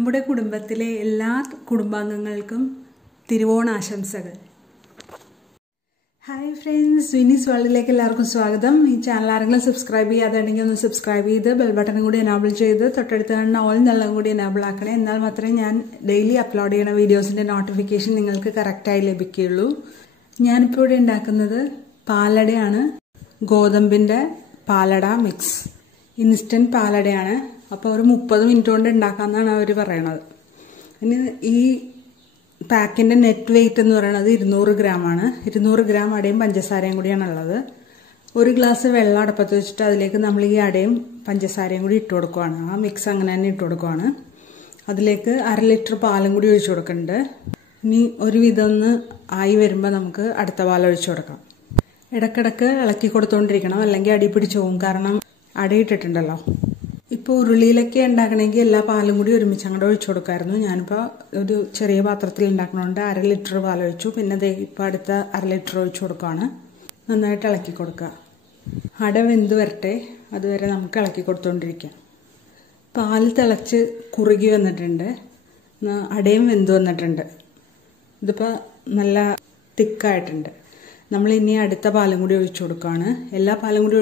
നമ്മുടെ കുടുംബത്തിലെ എല്ലാ കുടുംബാംഗങ്ങൾക്കും തിരുവോണാശംസകൾ. ഹായ് ഫ്രണ്ട്സ്, വിനീസ് വേൾഡിലേക്ക് എല്ലാവർക്കും സ്വാഗതം. ഈ ചാനൽ ആരെങ്കിലും സബ്സ്ക്രൈബ് ചെയ്യാതെങ്കിൽ ഒന്ന് സബ്സ്ക്രൈബ് ചെയ്ത് ബെൽ ബട്ടണും കൂടി എനാബിൾ ചെയ്ത് തൊട്ടടുത്ത് കാണുന്ന ഓൾ എന്നുള്ളതും കൂടി എനാബിൾ ആക്കണേ. എന്നാൽ മാത്രമേ ഞാൻ ഡെയിലി അപ്ലോഡ് ചെയ്യുന്ന വീഡിയോസിന്റെ നോട്ടിഫിക്കേഷൻ നിങ്ങൾക്ക് കറക്റ്റായി ലഭിക്കുകയുള്ളൂ. ഞാനിപ്പോൾ ഇവിടെ ഉണ്ടാക്കുന്നത് പാലടയാണ്. ഗോതമ്പിന്റെ പാലട മിക്സ്, ഇൻസ്റ്റന്റ് പാലടയാണ്. അപ്പോൾ ഒരു 30 മിനിറ്റ് കൊണ്ട് ഉണ്ടാക്കാമെന്നാണ് അവർ പറയണത്. ഇനി ഈ പാക്കിന്റെ നെറ്റ് വെയിറ്റ് എന്ന് പറയുന്നത് 200 ഗ്രാമാണ്. 200 ഗ്രാം അടയും പഞ്ചസാരയും കൂടിയാണ് ഉള്ളത്. ഒരു ഗ്ലാസ് വെള്ളം അടുപ്പത്ത് വെച്ചിട്ട് അതിലേക്ക് നമ്മൾ ഈ അടയും പഞ്ചസാരയും കൂടി ഇട്ട് കൊടുക്കുവാണ്. ആ മിക്സ് അങ്ങനെ തന്നെ ഇട്ട് കൊടുക്കുവാണ്. അതിലേക്ക് 1/2 ലിറ്റർ പാലും കൂടി ഒഴിച്ചു കൊടുക്കുന്നുണ്ട്. ഇനി ഒരുവിധം ഒന്ന് ആയി വരുമ്പോൾ നമുക്ക് അടുത്ത പാൽ ഒഴിച്ചു കൊടുക്കാം. ഇടക്കിടക്ക് ഇളക്കി കൊടുത്തോണ്ടിരിക്കണം, അല്ലെങ്കിൽ അടി പിടിച്ചു പോകും. കാരണം അടയിട്ടിട്ടുണ്ടല്ലോ. ഇപ്പോൾ ഉരുളിയിലൊക്കെ ഉണ്ടാക്കണമെങ്കിൽ എല്ലാ പാലും കൂടി ഒരുമിച്ച് അങ്ങോട്ട് ഒഴിച്ചു കൊടുക്കായിരുന്നു. ഞാനിപ്പോൾ ഒരു ചെറിയ പാത്രത്തിൽ ഉണ്ടാക്കണോണ്ട് 1/2 ലിറ്റർ പാൽ ഒഴിച്ചു. പിന്നെ ഇപ്പോൾ അടുത്ത 1/2 ലിറ്റർ ഒഴിച്ചു കൊടുക്കുകയാണ്. നന്നായിട്ട് ഇളക്കി കൊടുക്കുക. അട വെന്ത് വരട്ടെ, അതുവരെ നമുക്ക് ഇളക്കി കൊടുത്തോണ്ടിരിക്കാം. പാൽ തിളച്ച് കുറുകി വന്നിട്ടുണ്ട്, അടയും വെന്ത് വന്നിട്ടുണ്ട്. ഇതിപ്പോൾ നല്ല തിക്കായിട്ടുണ്ട്. നമ്മൾ ഇനി അടുത്ത പാലും കൂടി ഒഴിച്ചു കൊടുക്കുകയാണ്. എല്ലാ പാലും കൂടി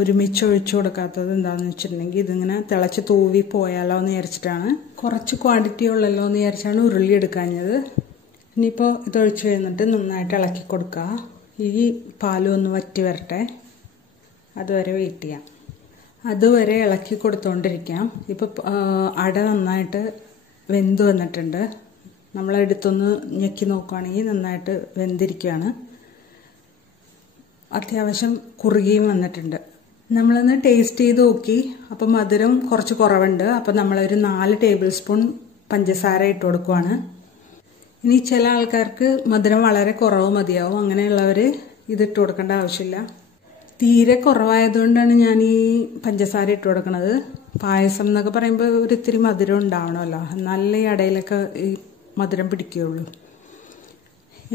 ഒരുമിച്ച് ഒഴിച്ചു കൊടുക്കാത്തത് എന്താണെന്ന് വെച്ചിട്ടുണ്ടെങ്കിൽ ഇതിങ്ങനെ തിളച്ച് തൂവി പോയാലോ എന്ന് വിചാരിച്ചിട്ടാണ്. കുറച്ച് ക്വാണ്ടിറ്റി ഉള്ളല്ലോ എന്ന് വിചാരിച്ചാണ് ഉരുളി എടുക്കാഞ്ഞത്. ഇനിയിപ്പോൾ ഇതൊഴിച്ച് കഴിഞ്ഞിട്ട് നന്നായിട്ട് ഇളക്കി കൊടുക്കുക. ഈ പാലും ഒന്ന് വറ്റി വരട്ടെ, അതുവരെ വെയിറ്റ് ചെയ്യാം. അതുവരെ ഇളക്കി കൊടുത്തോണ്ടിരിക്കാം. ഇപ്പോൾ അട നന്നായിട്ട് വെന്ത് വന്നിട്ടുണ്ട്. നമ്മളെടുത്തൊന്ന് ഞെക്കി നോക്കുകയാണെങ്കിൽ നന്നായിട്ട് വെന്തിരിക്കുകയാണ്. അത്യാവശ്യം കുറുകിയും വന്നിട്ടുണ്ട്. നമ്മളൊന്ന് ടേസ്റ്റ് ചെയ്ത് നോക്കി. അപ്പം മധുരം കുറച്ച് കുറവുണ്ട്. അപ്പം നമ്മളൊരു 4 ടേബിൾ സ്പൂൺ പഞ്ചസാര ഇട്ട് കൊടുക്കുവാണ്. ഇനി ചില ആൾക്കാർക്ക് മധുരം വളരെ കുറവ് മതിയാവും. അങ്ങനെയുള്ളവർ ഇതിട്ട് കൊടുക്കേണ്ട ആവശ്യമില്ല. തീരെ കുറവായതുകൊണ്ടാണ് ഞാൻ ഈ പഞ്ചസാര ഇട്ട് കൊടുക്കുന്നത്. പായസം എന്നൊക്കെ പറയുമ്പോൾ ഒരു ഇത്തിരി മധുരം ഉണ്ടാവണമല്ലോ, എന്നാലേ ഈ അടയിലൊക്കെ ഈ മധുരം പിടിക്കുകയുള്ളൂ.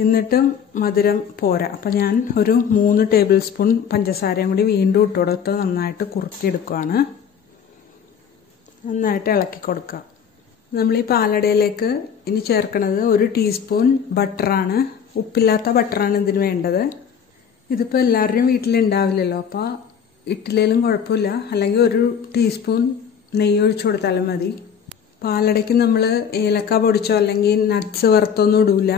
എന്നിട്ടും മധുരം പോരാ. അപ്പം ഞാൻ ഒരു 3 ടേബിൾ സ്പൂൺ പഞ്ചസാരയും കൂടി വീണ്ടും ഇട്ട് കൊടുത്ത് നന്നായിട്ട് കുറുക്കിയെടുക്കുകയാണ്. നന്നായിട്ട് ഇളക്കി കൊടുക്കുക. നമ്മൾ ഈ പാലടയിലേക്ക് ഇനി ചേർക്കുന്നത് 1 ടീസ്പൂൺ ബട്ടറാണ്. ഉപ്പില്ലാത്ത ബട്ടറാണ് ഇതിന് വേണ്ടത്. ഇതിപ്പോൾ എല്ലാവരുടെയും വീട്ടിലുണ്ടാവില്ലല്ലോ, അപ്പോൾ ഇട്ടില്ലേലും കുഴപ്പമില്ല. അല്ലെങ്കിൽ 1 ടീസ്പൂൺ നെയ്യ് ഒഴിച്ചു കൊടുത്താലും മതി. പാലടയ്ക്ക് നമ്മൾ ഏലക്ക പൊടിച്ചോ അല്ലെങ്കിൽ നട്ട്സ് വറുത്തൊന്നും ഇടൂല.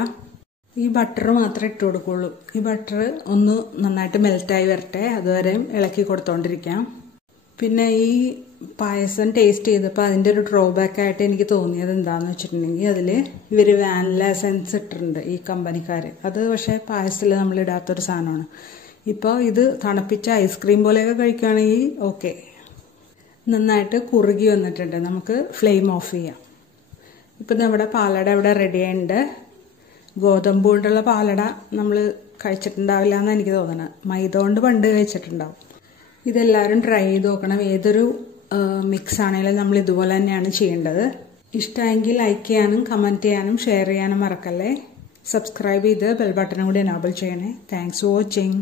ഈ ബട്ടർ മാത്രമേ ഇട്ട് കൊടുക്കുള്ളൂ. ഈ ബട്ടർ ഒന്ന് നന്നായിട്ട് മെൽറ്റായി വരട്ടെ, അതുവരെയും ഇളക്കി കൊടുത്തോണ്ടിരിക്കാം. പിന്നെ ഈ പായസം ടേസ്റ്റ് ചെയ്തപ്പോൾ അതിൻ്റെ ഒരു ഡ്രോബാക്ക് ആയിട്ട് എനിക്ക് തോന്നിയത് എന്താണെന്ന് വെച്ചിട്ടുണ്ടെങ്കിൽ അതിൽ ഇവർ വാനില എസൻസ് ഇട്ടിട്ടുണ്ട്, ഈ കമ്പനിക്കാർ. അത് പക്ഷേ പായസത്തിൽ നമ്മൾ ഇടാത്തൊരു സാധനമാണ്. ഇപ്പോൾ ഇത് തണുപ്പിച്ച ഐസ്ക്രീം പോലെയൊക്കെ കഴിക്കുകയാണെങ്കിൽ ഓക്കെ. നന്നായിട്ട് കുറുകി വന്നിട്ടുണ്ട്. നമുക്ക് ഫ്ലെയിം ഓഫ് ചെയ്യാം. ഇപ്പം നമ്മുടെ പാലട ഇവിടെ റെഡി ആയിട്ടുണ്ട്. ഗോതമ്പ് കൊണ്ടുള്ള പാലട നമ്മൾ കഴിച്ചിട്ടുണ്ടാവില്ല എന്ന് എനിക്ക് തോന്നുന്നത്. മൈദ കൊണ്ട് പണ്ട് കഴിച്ചിട്ടുണ്ടാവും. ഇതെല്ലാവരും ട്രൈ ചെയ്ത് നോക്കണം. ഏതൊരു മിക്സ് ആണെങ്കിലും നമ്മൾ ഇതുപോലെ തന്നെയാണ് ചെയ്യേണ്ടത്. ഇഷ്ടമെങ്കിൽ ലൈക്ക് ചെയ്യാനും കമൻറ്റ് ചെയ്യാനും ഷെയർ ചെയ്യാനും മറക്കല്ലേ. സബ്സ്ക്രൈബ് ചെയ്ത് ബെൽ ബട്ടണും കൂടി എനാബിൾ ചെയ്യണേ. Thanks for watching.